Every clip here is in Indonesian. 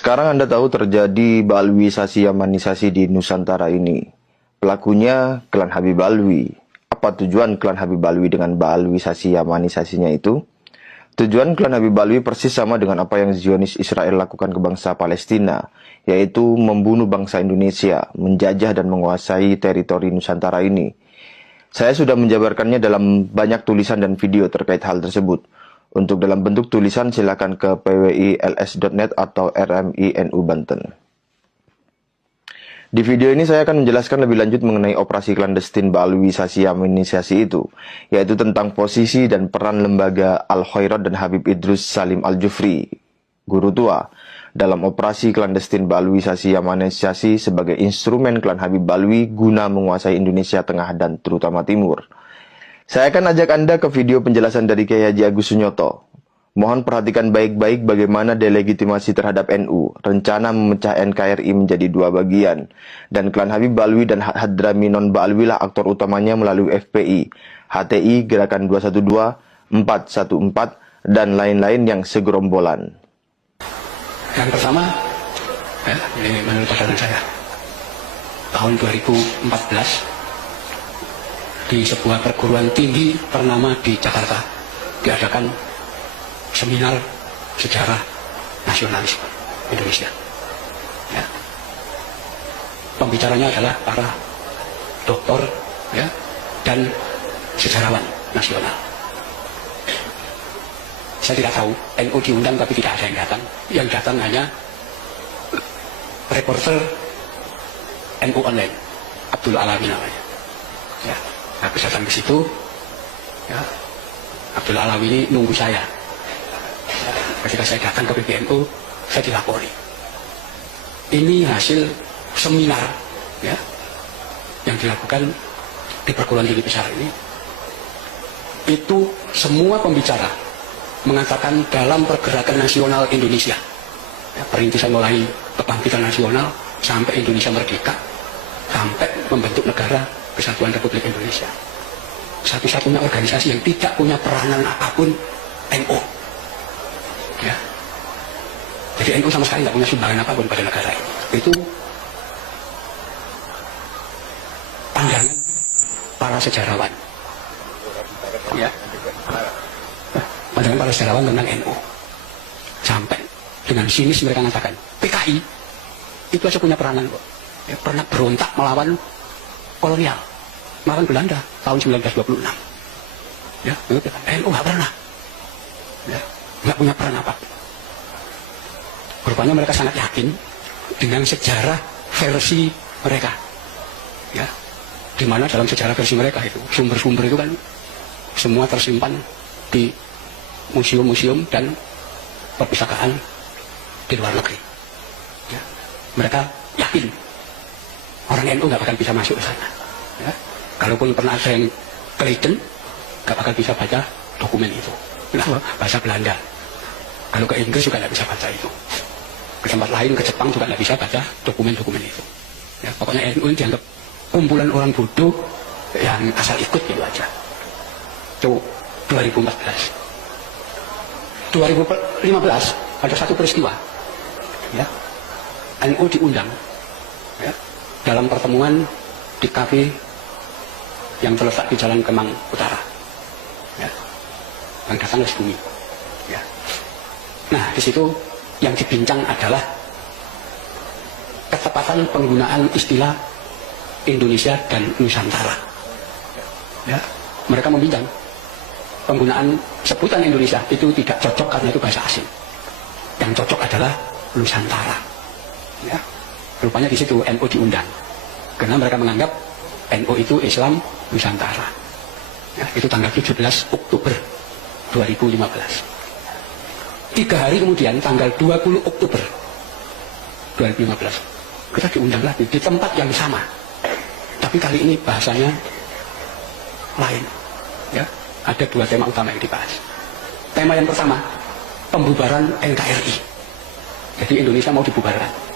Sekarang Anda tahu terjadi Balwisasi Yamanisasi di Nusantara ini. Pelakunya klan Habib Alwi. Apa tujuan klan Habib Alwi dengan Balwisasi Yamanisasinya itu? Tujuan klan Habib Alwi persis sama dengan apa yang Zionis Israel lakukan ke bangsa Palestina, yaitu membunuh bangsa Indonesia, menjajah dan menguasai teritori Nusantara ini. Saya sudah menjabarkannya dalam banyak tulisan dan video terkait hal tersebut. Untuk dalam bentuk tulisan silakan ke pwils.net atau RMI NU Banten. Di video ini saya akan menjelaskan lebih lanjut mengenai operasi klandestin Balwisasi Yamanisasi itu, yaitu tentang posisi dan peran lembaga Al-Khairat dan Habib Idrus Salim Al-Jufri, guru tua, dalam operasi klandestin Balwisasi Yamanisasi sebagai instrumen klan Habib Alwi guna menguasai Indonesia Tengah dan terutama Timur. Saya akan ajak Anda ke video penjelasan dari Kiai Haji Agus Sunyoto. Mohon perhatikan baik-baik bagaimana delegitimasi terhadap NU, rencana memecah NKRI menjadi dua bagian, dan klan Habib Alwi dan Hadrami Non Ba'alwi lah aktor utamanya melalui FPI, HTI, Gerakan 212, 414, dan lain-lain yang segerombolan. Yang pertama, ini menurut pandangan saya, tahun 2014, di sebuah perguruan tinggi ternama di Jakarta diadakan seminar sejarah nasionalisme Indonesia. Ya. Pembicaranya adalah para doktor, ya, dan sejarawan nasional. Saya tidak tahu, NU diundang tapi tidak ada yang datang. Yang datang hanya reporter NU Online, Abdul Alawi namanya. Ya. Habis datang ke situ, ya, Abdul Alawi ini nunggu saya. Ketika saya datang ke PBNU, saya dilapori. Ini hasil seminar, ya, yang dilakukan di perguruan tinggi besar ini. Itu semua pembicara mengatakan dalam pergerakan nasional Indonesia, ya, perintisan mulai kebangkitan nasional sampai Indonesia merdeka, sampai membentuk negara Kesatuan Republik Indonesia, satu-satunya organisasi yang tidak punya peranan apapun NU. Ya. Jadi NU sama sekali tidak punya sumbangan apapun pada negara ini. Itu pandangan para sejarawan. Ya. Pandangan para sejarawan tentang NU. Sampai dengan sinis mereka mengatakan PKI itu aja punya peranan kok. Ya, pernah berontak melawan kolonial, melawan Belanda tahun 1926. Ya, NU nggak pernah, ya, nggak punya peran apa. Rupanya mereka sangat yakin dengan sejarah versi mereka, ya, di mana dalam sejarah versi mereka itu sumber-sumber itu kan semua tersimpan di museum-museum dan perpustakaan di luar negeri. Ya, mereka yakin orang NU nggak bakal bisa masuk ke sana. Ya. Kalaupun pernah ada yang ke Leiden, nggak bakal bisa baca dokumen itu. Nah, bahasa Belanda. Kalau ke Inggris juga nggak bisa baca itu. Ke tempat lain, ke Jepang juga nggak bisa baca dokumen-dokumen itu. Ya, pokoknya NU dianggap kumpulan orang bodoh yang asal ikut gitu aja. Itu 2014. 2015 ada satu peristiwa. Ya, NU diundang. Ya, dalam pertemuan di kafe yang terletak di Jalan Kemang Utara, ya, yang datang ke bumi. Ya. Nah, di situ yang dibincang adalah ketepatan penggunaan istilah Indonesia dan Nusantara. Ya. Mereka membincang penggunaan sebutan Indonesia itu tidak cocok karena itu bahasa asing. Yang cocok adalah Nusantara. Ya. Rupanya di situ NU diundang karena mereka menganggap NU itu Islam Nusantara. Ya, itu tanggal 17 Oktober 2015. 3 hari kemudian tanggal 20 Oktober 2015 kita diundang lagi di tempat yang sama, tapi kali ini bahasanya lain. Ya, ada 2 tema utama yang dibahas. Tema yang pertama, pembubaran NKRI. Jadi Indonesia mau dibubarkan.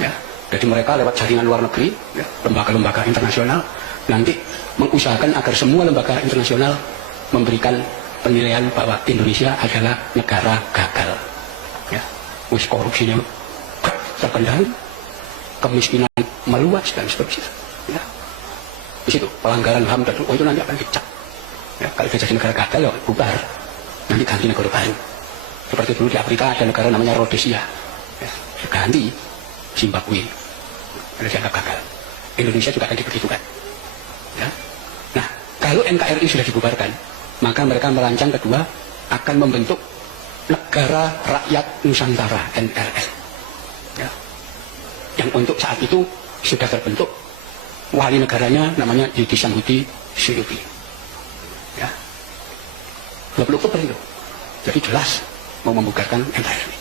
Ya, jadi mereka lewat jaringan luar negeri, ya, lembaga-lembaga internasional, nanti mengusahakan agar semua lembaga internasional memberikan penilaian bahwa Indonesia adalah negara gagal. Ya, wis korupsinya terkendali, kemiskinan meluas dan seterusnya. Ya. Di situ pelanggaran HAM dan itu nanti akan dicap. Ya, kalau jadi negara gagal ya bubar, nanti ganti negara baru. Seperti dulu di Afrika ada negara namanya Rhodesia, ya, ganti Zimbabwe, ada dianggap gagal. Indonesia juga akan dibegitukan. Ya. Nah, kalau NKRI sudah dibubarkan, maka mereka merancang kedua akan membentuk Negara Rakyat Nusantara (NRN). Ya. Yang untuk saat itu sudah terbentuk wali negaranya namanya Yudi Samhudi Suyuti. Ya. 20 Oktober itu. Jadi jelas mau membubarkan NKRI.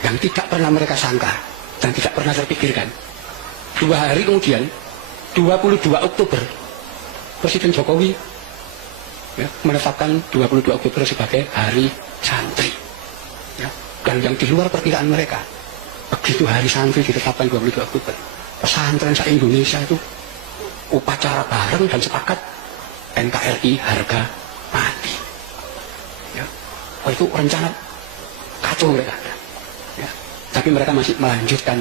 Yang tidak pernah mereka sangka dan tidak pernah terpikirkan. 2 hari kemudian, 22 Oktober, Presiden Jokowi ya, menetapkan 22 Oktober sebagai Hari Santri. Ya. Dan yang di luar perkiraan mereka, begitu Hari Santri ditetapkan 22 Oktober, pesantren se-Indonesia itu upacara bareng dan sepakat NKRI harga mati. Ya. Oh, itu rencana kacau mereka. Ya. Tapi mereka masih melanjutkan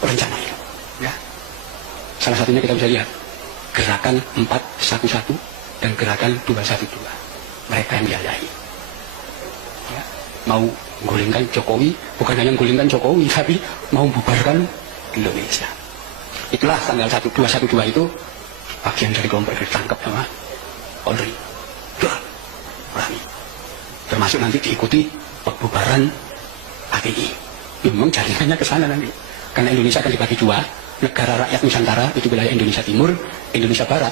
rencana itu. Ya. Salah satunya kita bisa lihat gerakan 411 dan gerakan 212. Mereka yang biayai. Ya. Mau menggulingkan Jokowi, bukan hanya menggulingkan Jokowi, tapi mau membubarkan Indonesia. Itulah tanggal 212 itu bagian dari kelompok itu ditangkap sama Polri. Berani. Termasuk nanti diikuti pembubaran HTI. Memang jaringannya ke sana nanti. Karena Indonesia akan dibagi 2, Negara Rakyat Nusantara itu wilayah Indonesia Timur, Indonesia Barat,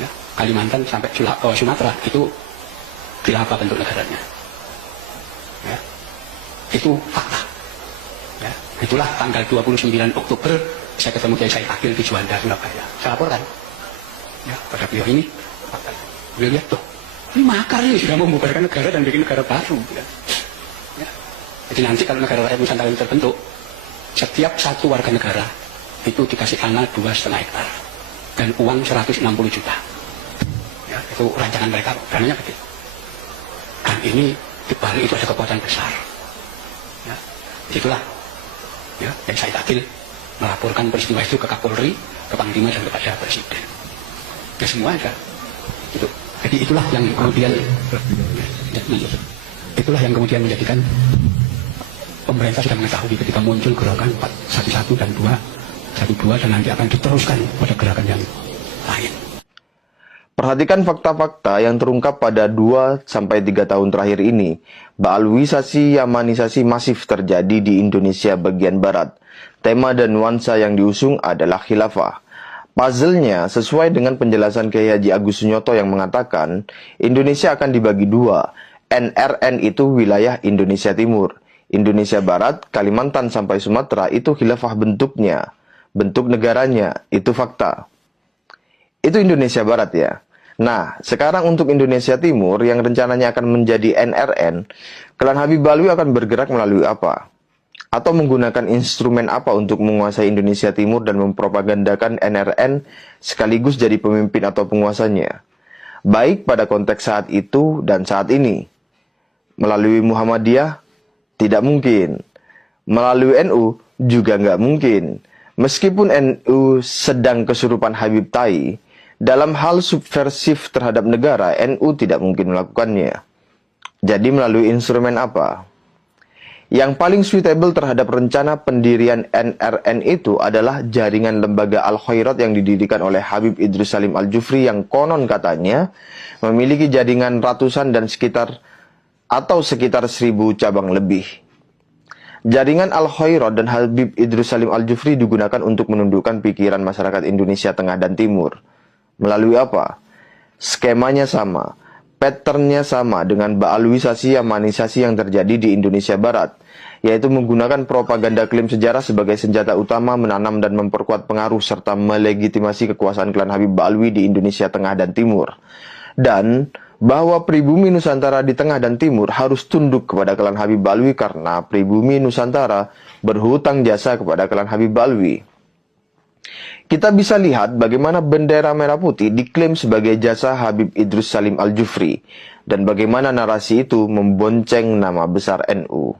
ya, Kalimantan sampai Sumatera itu khilafah bentuk negaranya. Ya. Itu fakta. Ya. Itulah tanggal 29 Oktober saya ketemu Kiai Said Akil di Juanda, Surabaya. Saya laporkan ya, pada beliau ini fakta. Beliau lihat tuh, ini makar ini sudah membubarkan negara dan bikin negara baru. Ya. Ya. Jadi nanti kalau negara rakyat Nusantara ini terbentuk, setiap satu warga negara itu dikasih tanah 2,5 hektar dan uang 160 juta. Ya, itu rancangan mereka, dananya gede. Dan ini dibalik itu ada kekuatan besar. Ya, itulah ya, yang saya Akil melaporkan peristiwa itu ke Kapolri, ke Panglima dan kepada Presiden. Ya semua ada. Itu. Jadi itulah yang kemudian menjadikan pemerintah sudah mengetahui ketika muncul gerakan 411 dan 212 dan nanti akan diteruskan pada gerakan yang lain. Perhatikan fakta-fakta yang terungkap pada 2-3 tahun terakhir ini. Baalwisasi Yamanisasi masif terjadi di Indonesia bagian barat. Tema dan nuansa yang diusung adalah khilafah. Puzzle-nya sesuai dengan penjelasan Kiai Haji Agus Sunyoto yang mengatakan Indonesia akan dibagi 2. NRN itu wilayah Indonesia Timur. Indonesia Barat, Kalimantan sampai Sumatera itu khilafah bentuknya. Bentuk negaranya, itu fakta. Itu Indonesia Barat ya. Nah, sekarang untuk Indonesia Timur yang rencananya akan menjadi NRN, klan Habib Alwi akan bergerak melalui apa? Atau menggunakan instrumen apa untuk menguasai Indonesia Timur dan mempropagandakan NRN sekaligus jadi pemimpin atau penguasanya? Baik pada konteks saat itu dan saat ini. Melalui Muhammadiyah? Tidak mungkin. Melalui NU? Juga nggak mungkin. Meskipun NU sedang kesurupan Habib Tai, dalam hal subversif terhadap negara, NU tidak mungkin melakukannya. Jadi melalui instrumen apa? Yang paling suitable terhadap rencana pendirian NRN itu adalah jaringan lembaga Al-Khairat yang didirikan oleh Habib Idrus Salim Al-Jufri yang konon katanya memiliki jaringan ratusan dan sekitar 1.000 cabang lebih. Jaringan Al-Khairat dan Habib Idrus Salim Al-Jufri digunakan untuk menundukkan pikiran masyarakat Indonesia Tengah dan Timur. Melalui apa? Skemanya sama, patternnya sama dengan baalwisasi Yamanisasi yang terjadi di Indonesia Barat, yaitu menggunakan propaganda klaim sejarah sebagai senjata utama menanam dan memperkuat pengaruh serta melegitimasi kekuasaan klan Habib Alwi di Indonesia Tengah dan Timur. Dan bahwa pribumi Nusantara di Tengah dan Timur harus tunduk kepada klan Habib Alwi karena pribumi Nusantara berhutang jasa kepada klan Habib Alwi. Kita bisa lihat bagaimana bendera merah putih diklaim sebagai jasa Habib Idrus Salim Al-Jufri dan bagaimana narasi itu membonceng nama besar NU.